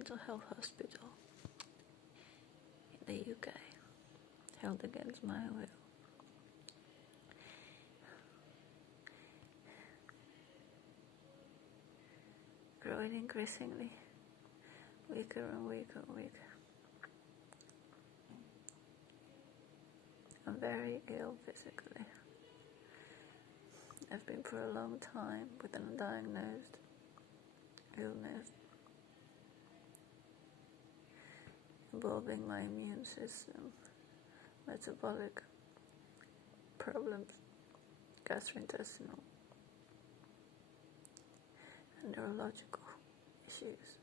mental health hospital in the UK, held against my will. Growing increasingly weaker and weaker and weaker. I'm very ill physically. I've been for a long time with an undiagnosed illness involving my immune system, metabolic problems, gastrointestinal, and neurological issues,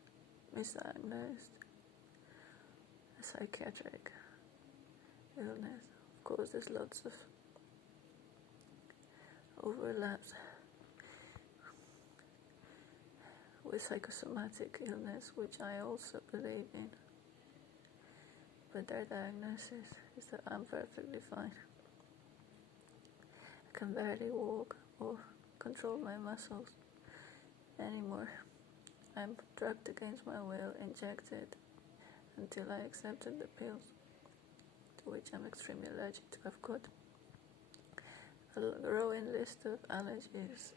misdiagnosed, a psychiatric illness. Of course, there's lots of overlaps with psychosomatic illness, which I also believe in. But their diagnosis is that I'm perfectly fine. I can barely walk or control my muscles anymore. I'm drugged against my will, injected, until I accepted the pills, to which I'm extremely allergic to. I've got a growing list of allergies.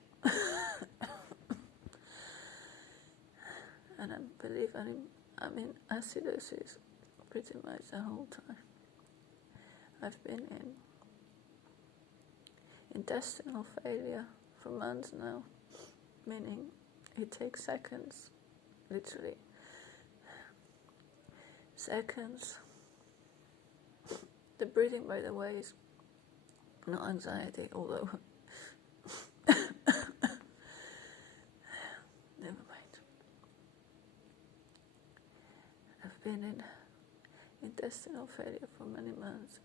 And I believe I'm in acidosis pretty much the whole time. I've been in intestinal failure for months now, meaning it takes seconds, literally seconds. The breathing, by the way, is not anxiety, although never mind. I've been in intestinal failure for many months.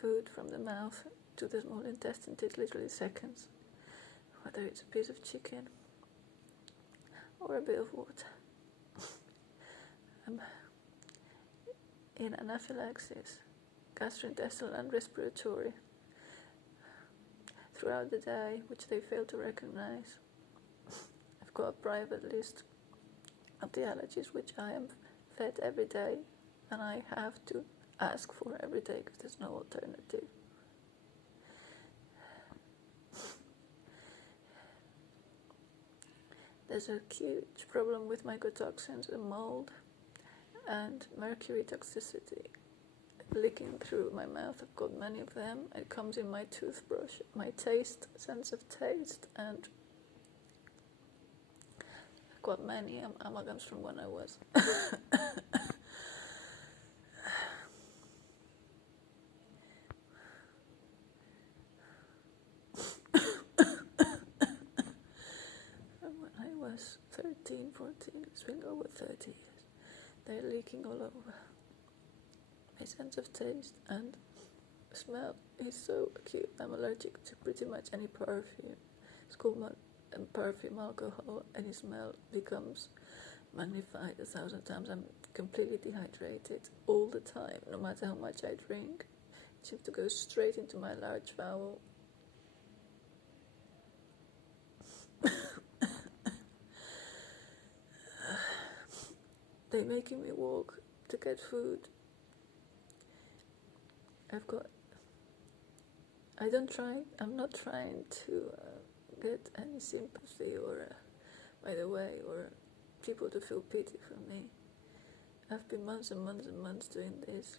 Food from the mouth to the small intestine takes literally seconds, whether it's a piece of chicken or a bit of water. I'm in anaphylaxis, gastrointestinal and respiratory, throughout the day, which they fail to recognize. I've got a private list of the allergies which I am fed every day, and I have to ask for every day because there's no alternative. There's a huge problem with mycotoxins and mold and mercury toxicity leaking through my mouth. I've got many of them. It comes in my toothbrush, my taste, sense of taste, and I've got many amalgams from when I was when I was 13, 14, it's been over 30 years. They're leaking all over. My sense of taste and smell is so acute. I'm allergic to pretty much any perfume. It's called perfume alcohol. Any smell becomes magnified 1,000 times. I'm completely dehydrated all the time, no matter how much I drink. It seems to go straight into my large bowel. They're making me walk to get food. I'm not trying to get any sympathy or, by the way, or people to feel pity for me. I've been months and months and months doing this.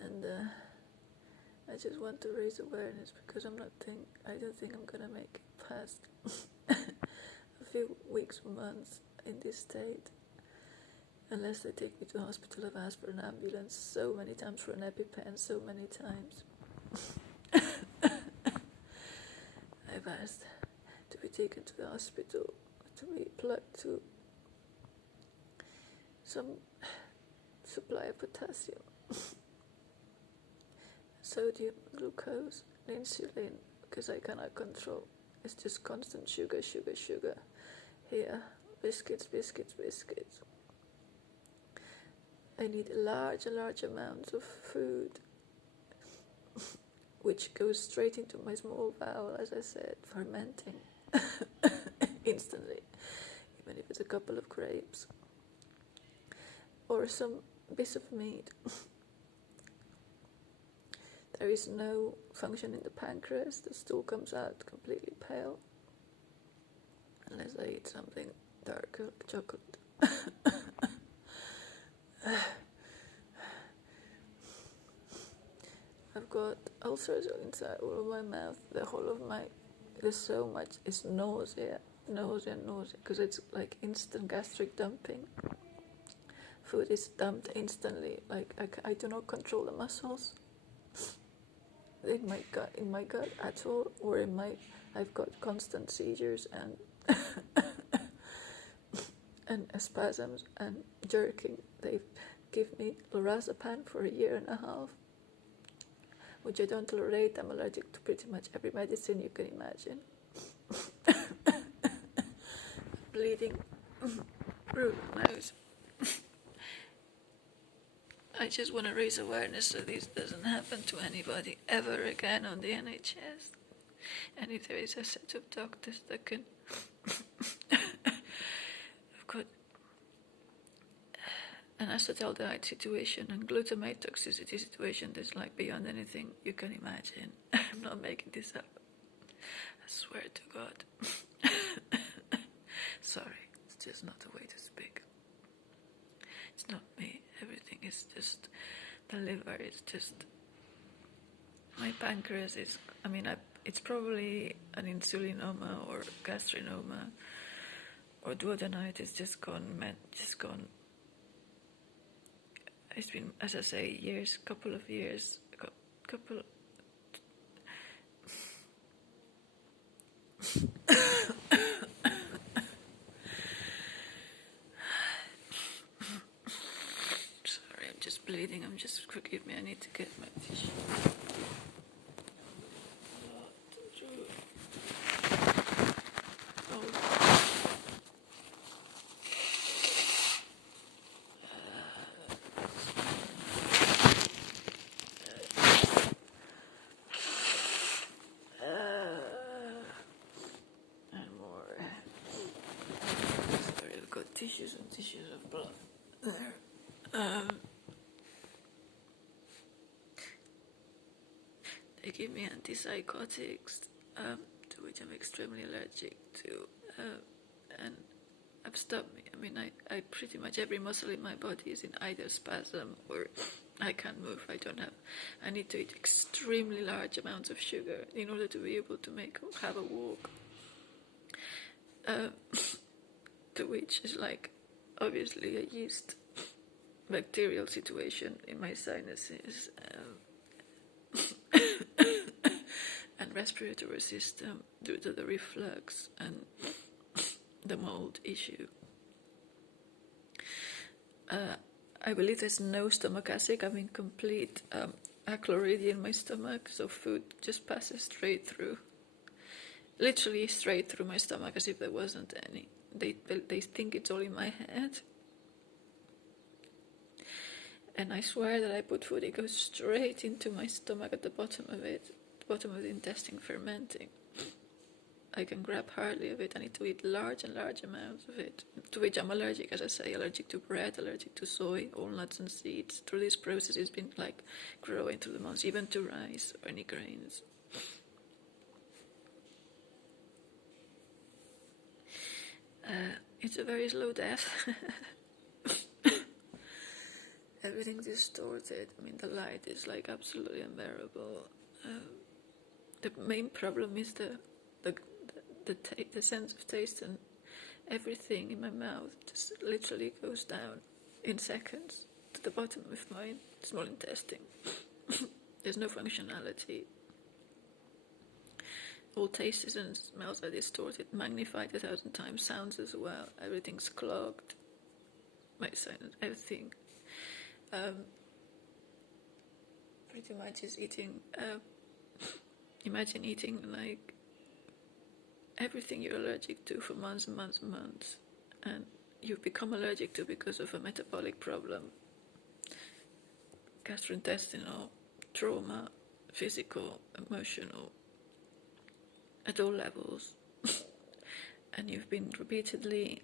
And I just want to raise awareness because I don't think I'm going to make it past a few weeks or months in this state, unless they take me to the hospital. I've asked for an ambulance so many times, for an EpiPen so many times. I've asked to be taken to the hospital, to be plugged to some supply of potassium, sodium, glucose, and insulin, because I cannot control. It's just constant sugar, sugar, sugar. Here, biscuits, biscuits, biscuits. I need large amounts of food, which goes straight into my small bowel, as I said, fermenting instantly. even if it's a couple of grapes or some piece of meat. There is no function in the pancreas. The stool comes out completely pale unless I eat something darker like chocolate. I've got ulcers inside all of my mouth. The whole of my, there's so much, it's nausea, because it's like instant gastric dumping. Food is dumped instantly. Like I do not control the muscles in my gut at all, or I've got constant seizures and and spasms and jerking. They give me lorazepam for 1.5 years, which I don't tolerate. I'm allergic to pretty much every medicine you can imagine. Bleeding through my nose. I just want to raise awareness so this doesn't happen to anybody ever again on the NHS. And if there is a set of doctors that can I've got an acetaldehyde situation and glutamate toxicity situation that's like beyond anything you can imagine. I'm not making this up. I swear to God. Sorry, it's just not the way to speak. It's not me. Everything is just, the liver is just, my pancreas is, it's probably an insulinoma or gastrinoma or duodenitis just gone. It's been, as I say, couple of years. Sorry, I'm just bleeding. Forgive me, I need to get my tissue. Tissues and tissues of blood there. They give me antipsychotics, to which I'm extremely allergic to, and I've stopped. I pretty much every muscle in my body is in either spasm or I can't move. I need to eat extremely large amounts of sugar in order to be able to have a walk. To which is like obviously a yeast bacterial situation in my sinuses and respiratory system due to the reflux and the mold issue. I believe there's no stomach acid. I'm in complete achlorhydria in my stomach, so food just passes straight through, literally straight through my stomach as if there wasn't any. They think it's all in my head. And I swear that I put food, it goes straight into my stomach at the bottom of it, the bottom of the intestine fermenting. I can grab hardly of it. I need to eat large and large amounts of it, to which I'm allergic, as I say, allergic to bread, allergic to soy, all nuts and seeds. Through this process, it's been like growing through the months, even to rice or any grains. It's a very slow death. Everything's distorted. The light is like absolutely unbearable. The main problem is the sense of taste, and everything in my mouth just literally goes down in seconds to the bottom of my small intestine. There's no functionality. All tastes and smells are distorted, magnified 1,000 times, sounds as well. Everything's clogged. My sinus, everything. Pretty much is eating, imagine eating like everything you're allergic to for months and months and months, and you've become allergic to because of a metabolic problem, gastrointestinal, trauma, physical, emotional, at all levels. and you've been repeatedly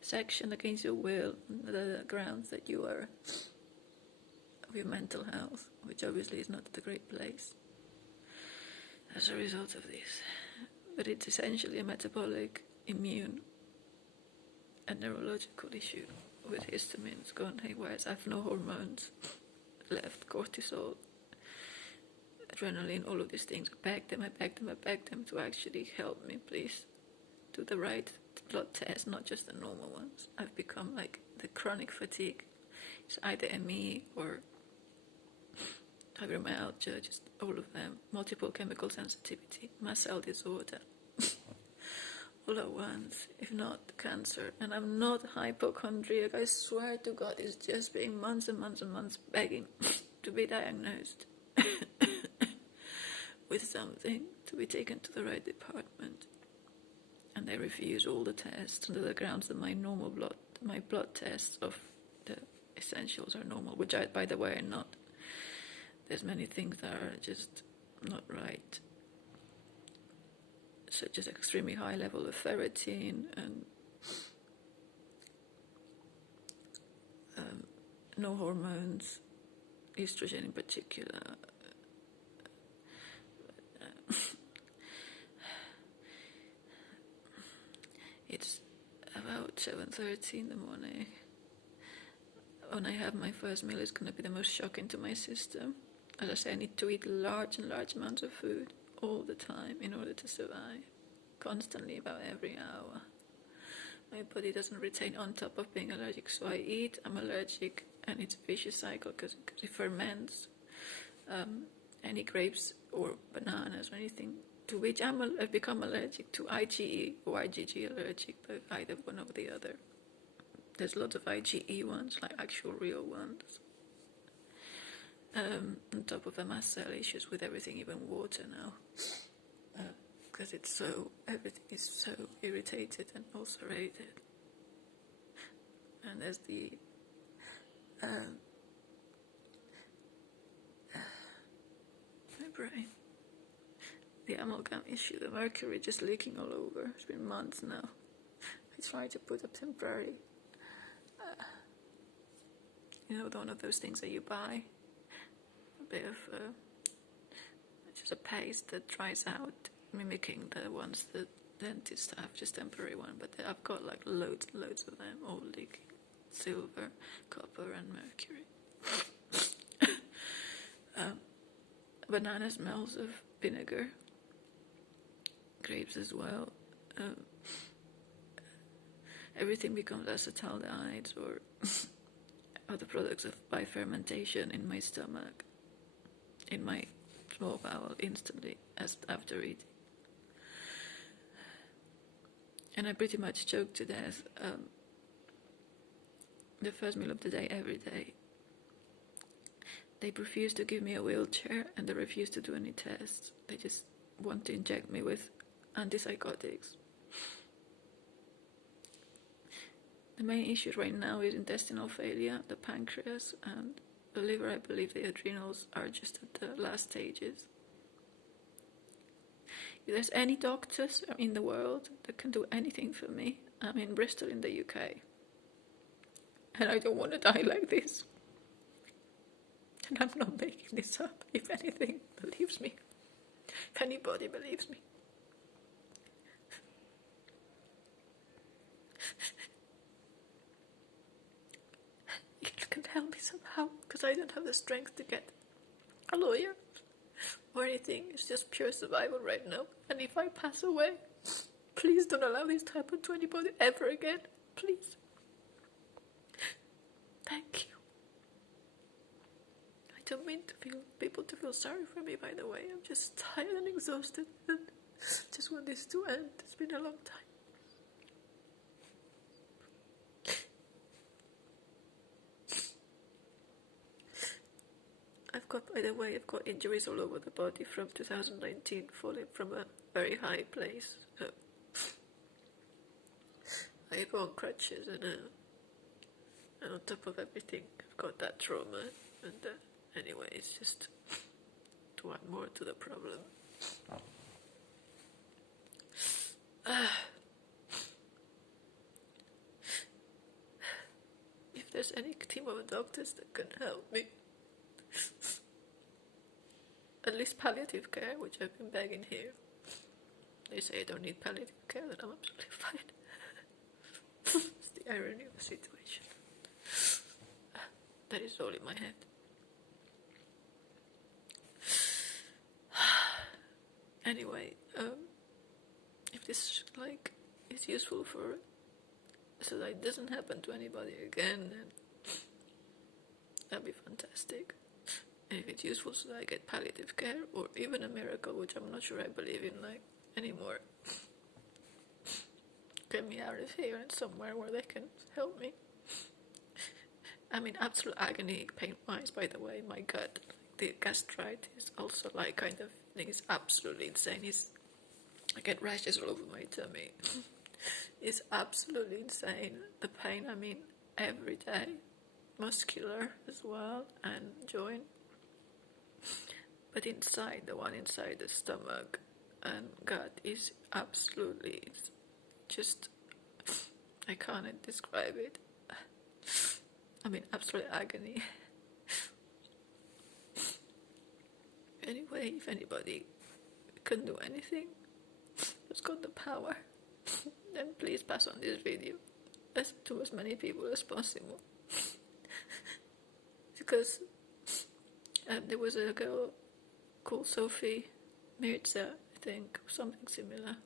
sectioned against your will on the grounds that you are of your mental health, which obviously is not a great place as a result of this. But it's essentially a metabolic, immune, and neurological issue with histamines gone haywire. I have no hormones left, cortisol, adrenaline, all of these things. I begged them to actually help me, please. Do the right blood test, not just the normal ones. I've become like the chronic fatigue. It's either ME or fibromyalgia, just all of them. Multiple chemical sensitivity, mast cell disorder, all at once, if not cancer. And I'm not hypochondriac. I swear to God, it's just been months and months and months begging to be diagnosed with something, to be taken to the right department. And they refuse all the tests under the grounds that my blood tests of the essentials are normal, which I, by the way, are not. There's many things that are just not right, such as extremely high level of ferritin and no hormones, estrogen in particular. It's about 7:30 in the morning. When I have my first meal, it's going to be the most shocking to my system. As I say, I need to eat large amounts of food all the time in order to survive, constantly, about every hour. My body doesn't retain on top of being allergic, so I eat, I'm allergic, and it's a vicious cycle because it ferments any grapes or bananas or anything to which I've become allergic to. IgE or IgG allergic, but either one or the other. There's lots of IgE ones, like actual real ones. On top of the mast cell issues with everything, even water now, because everything is so irritated and ulcerated. And there's the my brain, the amalgam issue, the mercury just leaking all over. It's been months now. I tried to put up temporary, one of those things that you buy, a bit of just a paste that dries out, mimicking the ones that dentists have, just temporary one, but I've got like loads and loads of them, all leaking, silver, copper and mercury. Banana smells of vinegar, grapes as well. Everything becomes acetaldehydes or other products by fermentation in my stomach, in my small bowel, instantly as after eating. And I pretty much choke to death the first meal of the day, every day. They refuse to give me a wheelchair and they refuse to do any tests. They just want to inject me with antipsychotics. The main issue right now is intestinal failure, the pancreas and the liver. I believe the adrenals are just at the last stages. If there's any doctors in the world that can do anything for me, I'm in Bristol in the UK. And I don't want to die like this. And I'm not making this up. If anything believes me, if anybody believes me. You can help me somehow, because I don't have the strength to get a lawyer or anything. It's just pure survival right now. And if I pass away, please don't allow this to happen to anybody ever again. Please. Thank you. I don't mean people to feel sorry for me, by the way. I'm just tired and exhausted and just want this to end. It's been a long time. I've got injuries all over the body from 2019, falling from a very high place. So I go on crutches and on top of everything, I've got that trauma. And anyway, it's just to add more to the problem. of doctors that can help me. At least palliative care, which I've been begging here. They say I don't need palliative care, that I'm absolutely fine. It's the irony of the situation. That is all in my head. Anyway, if this is useful for, so that it doesn't happen to anybody again, then that'd be fantastic. And if it's useful so that I get palliative care, or even a miracle, which I'm not sure I believe in anymore, get me out of here and somewhere where they can help me. I'm in absolute agony pain-wise, by the way. My gut, the gastritis, also kind of thing is absolutely insane. I get rashes all over my tummy. It's absolutely insane. The pain, every day. Muscular as well, and joint. But inside, the one inside the stomach and gut is absolutely, it's just, I can't describe it. Absolute agony. Anyway, if anybody can do anything, who's got the power, then please pass on this video to as many people as possible. Because there was a girl called Sophia Mirza, I think, or something similar.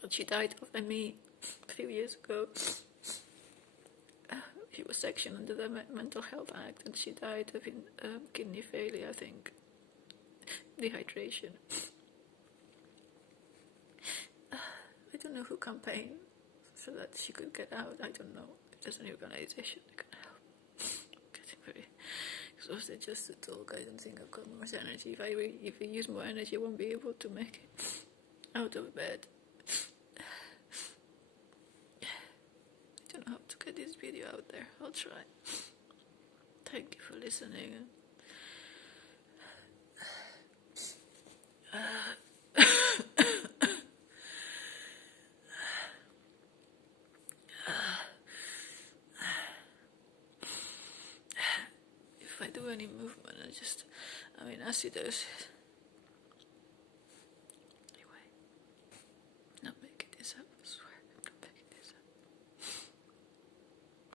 And she died of ME a few years ago. She was sectioned under the Mental Health Act, and she died of kidney failure, I think. Dehydration. I don't know who campaigned so that she could get out. I don't know. If there's any organization that can help. I'm getting very exhausted just to talk. I don't think I've got much energy. If I use more energy, I won't be able to make it out of bed. I don't know how to get this video out there. I'll try. Thank you for listening. If I do any movement, acidosis.